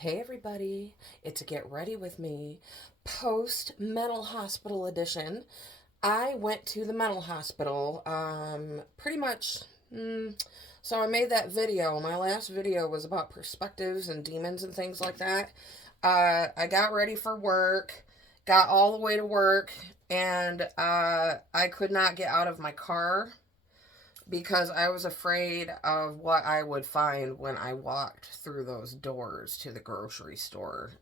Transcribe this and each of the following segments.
Hey everybody, it's a Get Ready With Me post mental hospital edition. I went to the mental hospital pretty much. So I made that video. My last video was about perspectives and demons and things like that. I got ready for work, got all the way to work, and I could not get out of my car because I was afraid of what I would find when I walked through those doors to the grocery store.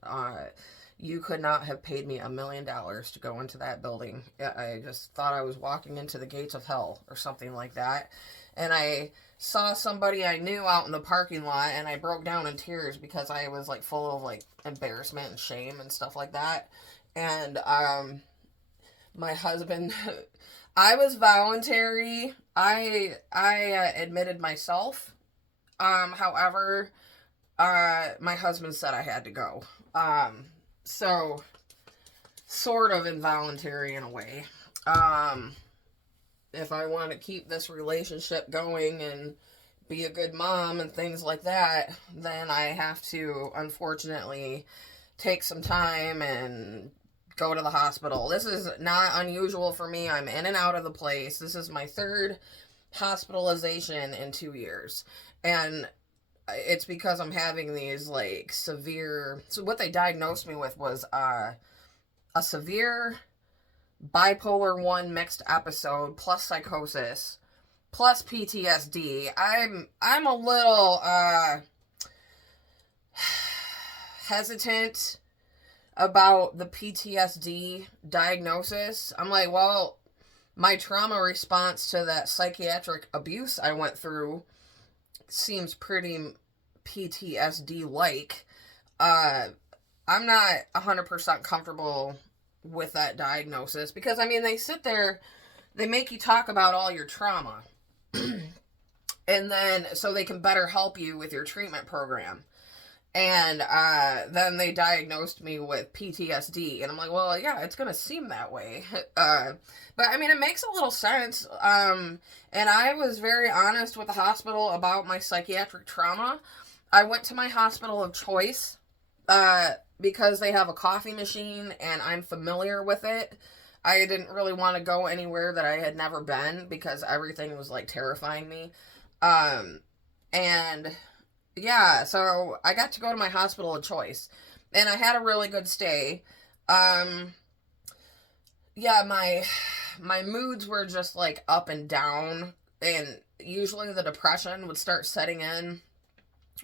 You could not have paid me $1 million to go into that building. I just thought I was walking into the gates of hell or something like that. And I saw somebody I knew out in the parking lot, and I broke down in tears because I was like full of like embarrassment and shame and stuff like that. And my husband I was voluntary. I admitted myself. However, my husband said I had to go. So sort of involuntary in a way. Um, if I want to keep this relationship going and be a good mom and things like that, then I have to unfortunately take some time and go to the hospital. This is not unusual for me. I'm in and out of the place. This is my third hospitalization in 2 years. And it's because I'm having these like severe. So, what they diagnosed me with was a severe bipolar 1 mixed episode plus psychosis plus PTSD. I'm a little hesitant about the PTSD diagnosis. I'm like, well, my trauma response to that psychiatric abuse I went through seems pretty PTSD like. Uh, I'm not 100% comfortable with that diagnosis because, I mean, they sit there, they make you talk about all your trauma. And then so they can better help you with your treatment program. And then they diagnosed me with PTSD. And I'm like, well, yeah, it's going to seem that way. But I mean, it makes a little sense. And I was very honest with the hospital about my psychiatric trauma. I went to my hospital of choice because they have a coffee machine and I'm familiar with it. I didn't really want to go anywhere that I had never been because everything was like terrifying me. And yeah, so I got to go to my hospital of choice, and I had a really good stay. Um, yeah, my moods were just like up and down, and usually the depression would start setting in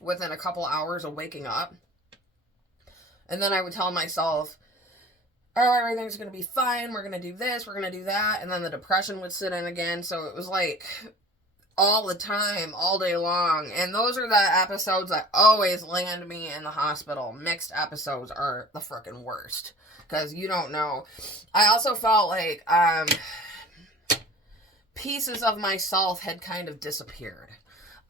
within a couple hours of waking up, and then I would tell myself, "Oh, everything's gonna be fine. We're gonna do this. We're gonna do that," and then the depression would sit in again. So it was like all the time, all day long. And those are the episodes that always land me in the hospital. Mixed episodes are the freaking worst because you don't know. I also felt like pieces of myself had kind of disappeared.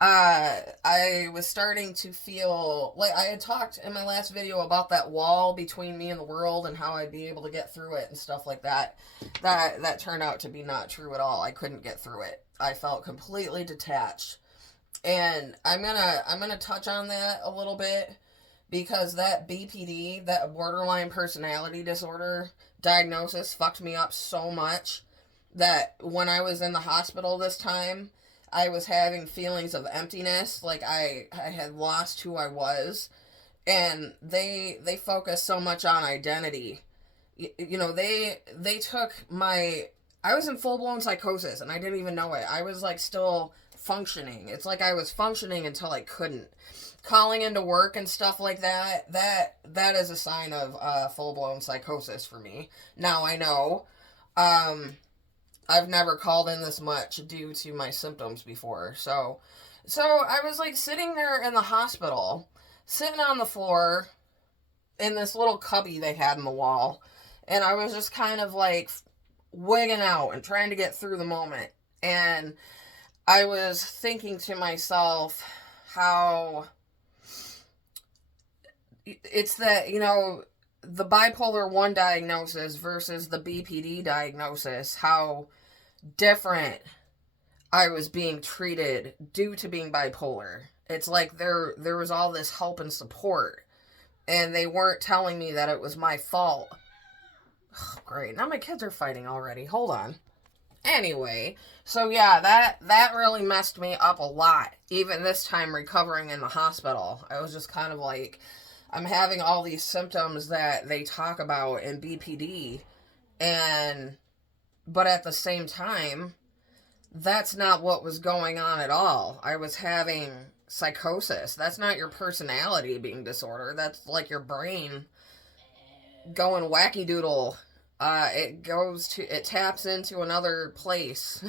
I was starting to feel like I had talked in my last video about that wall between me and the world and how I'd be able to get through it and stuff like that. That turned out to be not true at all. I couldn't get through it. I felt completely detached. And I'm gonna touch on that a little bit because that BPD, that borderline personality disorder diagnosis fucked me up so much that when I was in the hospital this time, I was having feelings of emptiness, like I had lost who I was. And they focus so much on identity. You know, they took my I was in full-blown psychosis and I didn't even know it. I was like still functioning. It's like I was functioning until I couldn't. Calling into work and stuff like that is a sign of full-blown psychosis for me. Now I know. I've never called in this much due to my symptoms before. So I was like sitting there in the hospital, sitting on the floor in this little cubby they had in the wall, and I was just kind of like wigging out and trying to get through the moment. And I was thinking to myself how it's that, you know, the bipolar 1 diagnosis versus the BPD diagnosis, how different I was being treated due to being bipolar. It's like there was all this help and support. and they weren't telling me that it was my fault. Ugh, great. Now my kids are fighting already. Hold on. Anyway, so yeah, that really messed me up a lot. Even this time recovering in the hospital, I was just kind of like, I'm having all these symptoms that they talk about in BPD, and but at the same time, that's not what was going on at all. I was having psychosis. That's not your personality being disorder. That's like your brain going wacky doodle. It taps into another place.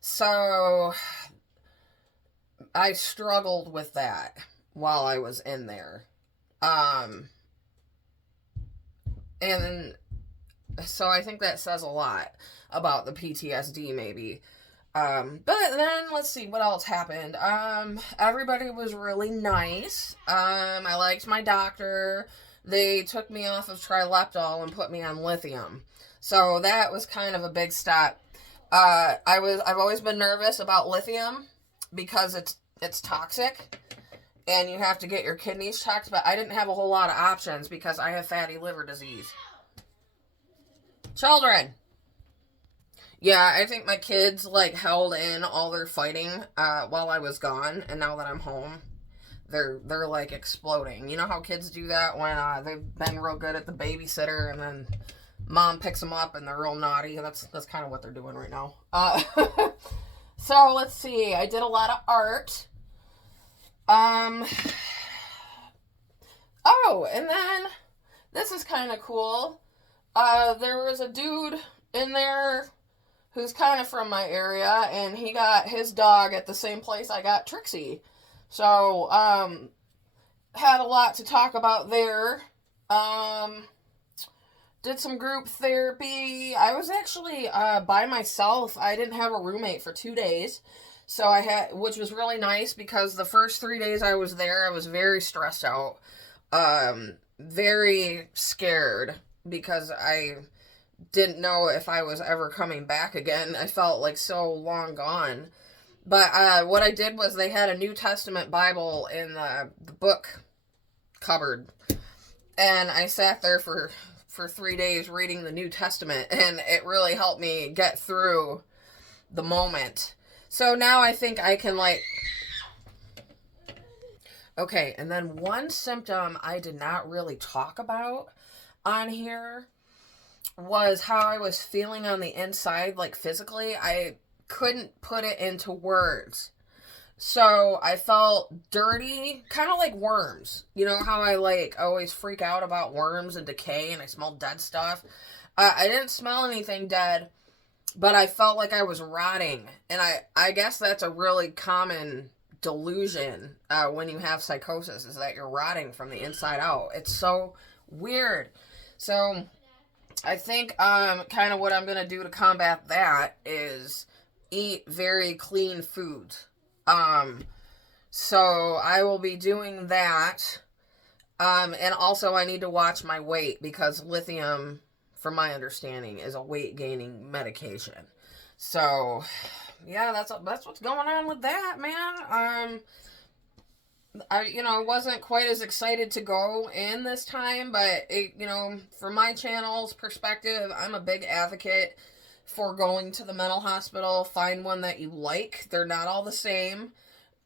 So I struggled with that while I was in there. Um, and so I think that says a lot about the PTSD, maybe. But then let's see what else happened. Everybody was really nice. I liked my doctor. They took me off of Trileptal and put me on lithium. So that was kind of a big step. I've always been nervous about lithium because it's toxic and you have to get your kidneys checked, but I didn't have a whole lot of options because I have fatty liver disease. Children. Yeah, I think my kids like held in all their fighting while I was gone, and now that I'm home, they're like exploding. You know how kids do that when they've been real good at the babysitter, and then mom picks them up and they're real naughty. That's kind of what they're doing right now. So let's see. I did a lot of art. Um. Oh, and then this is kind of cool. There was a dude in there who's kind of from my area, and he got his dog at the same place I got Trixie. So, had a lot to talk about there. Um, did some group therapy. I was actually by myself. I didn't have a roommate for 2 days. So which was really nice because the first 3 days I was there, I was very stressed out, very scared because I didn't know if I was ever coming back again. I felt like so long gone. But what I did was they had a New Testament Bible in the book cupboard. And I sat there for 3 days reading the New Testament. And it really helped me get through the moment. So now I think I can like... Okay, and then one symptom I did not really talk about on here was how I was feeling on the inside, like physically. I couldn't put it into words. So I felt dirty, kind of like worms. You know how I like always freak out about worms and decay and I smell dead stuff? I didn't smell anything dead, but I felt like I was rotting. And I guess that's a really common delusion when you have psychosis, is that you're rotting from the inside out. It's so weird. So I think kind of what I'm going to do to combat that is eat very clean foods. So I will be doing that. And also I need to watch my weight because lithium, from my understanding, is a weight gaining medication. So yeah, that's what's going on with that, man. I wasn't quite as excited to go in this time, but from my channel's perspective, I'm a big advocate for going to the mental hospital. Find one that you like. They're not all the same.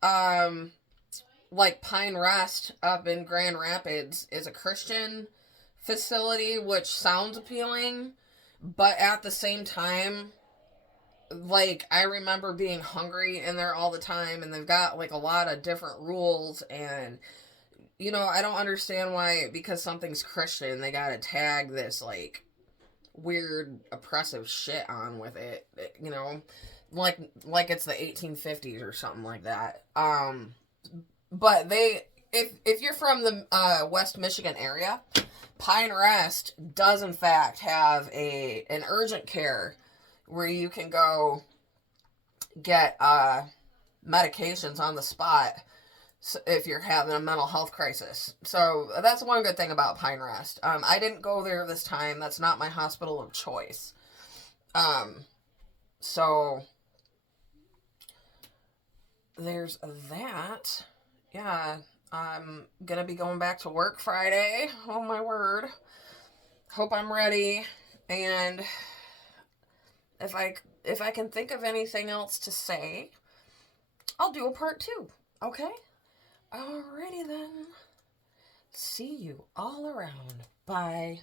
Like Pine Rest up in Grand Rapids is a Christian facility, which sounds appealing, but at the same time, like, I remember being hungry in there all the time, and they've got like a lot of different rules, and I don't understand why, because something's Christian, they gotta tag this like weird oppressive shit on with it, like it's the 1850s or something like that. But if you're from the West Michigan area, Pine Rest does in fact have an urgent care where you can go get medications on the spot if you're having a mental health crisis. So that's one good thing about Pine Rest. I didn't go there this time. That's not my hospital of choice. So there's that. Yeah, I'm gonna be going back to work Friday. Oh my word. Hope I'm ready. And if I can think of anything else to say, I'll do a part two. Okay? Alrighty then. See you all around. Bye.